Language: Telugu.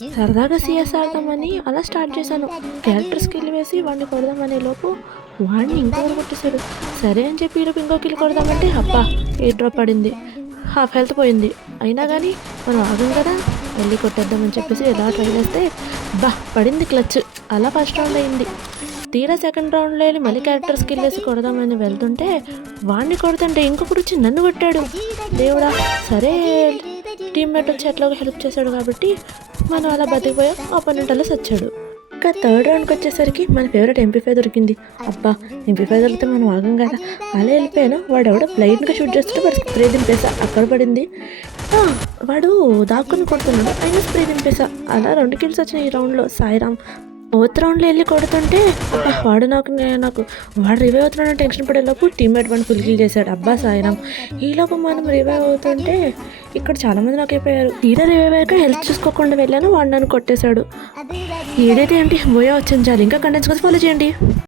సరదాగా సిఎస్ ఆడదామని అలా స్టార్ట్ చేశాను. క్యారెక్టర్ స్కిల్ వేసి వాడిని కొడదామనే లోపు వాడిని ఇంకొకరు కొట్టేశాడు. సరే అని చెప్పి ఈలోపు ఇంకో కిల్ కొడదామంటే అబ్బా ఎయిర్ డ్రాప్ పడింది. హాఫ్ హెల్త్ పోయింది. అయినా కానీ మనం ఆగం కదా, వెళ్ళి కొట్టేద్దామని చెప్పేసి ఎలా ట్రై చేస్తే పడింది క్లచ్. అలా ఫస్ట్ రౌండ్ అయింది. తీరా సెకండ్ రౌండ్లో వెళ్ళి మళ్ళీ క్యారెక్టర్ స్కిల్ వేసి కొడదామని వెళ్తుంటే వాడిని కొడుతుంటే ఇంకొకరు వచ్చి నన్ను కొట్టాడు. దేవుడా, సరే టీమ్మేట్ వచ్చి ఎట్లాగో హెల్ప్ చేశాడు కాబట్టి మనం అలా బతికిపోయాం. ఆపోనెంట్ అలా సచ్చాడు. ఇంకా థర్డ్ రౌండ్కి వచ్చేసరికి మన ఫేవరెట్ MP5 దొరికింది. అబ్బా, MP5 దొరికితే మనం ఆగం కదా, అలా వెళ్ళిపోయాను. వాడు ఎవడో బ్లైండ్గా షూట్ చేస్తుంటే వాడు స్ప్రే దింపేసా. అక్కడ పడింది. వాడు దాక్కుని కొడుతున్నాడు, అయినా స్ప్రే దింపేసా. అలా 2 కిల్స్ వచ్చినాయి ఈ రౌండ్లో. సాయిరామ్ ఫోర్త్ రౌండ్లో వెళ్ళి కొడుతుంటే వాడు నాకు వాడు రివైవ్ అవుతున్నాడని టెన్షన్ పడేలోపు టీమ్మేట్ వాడిని ఫుల్ కిల్ చేశాడు. అబ్బా సాయిరామ్. ఈలోపు మనం రివైవ్ అవుతుంటే ఇక్కడ చాలామంది నాకు అయిపోయారు. తీరా రివైవ్ అయ్యాక హెల్త్ చూసుకోకుండా వెళ్ళాను, వాడు నన్ను కొట్టేశాడు. ఏదైతే ఏంటి బోయా వచ్చింది చాలు. ఇంకా కంటెంట్స్ కోసం ఫాలో చేయండి.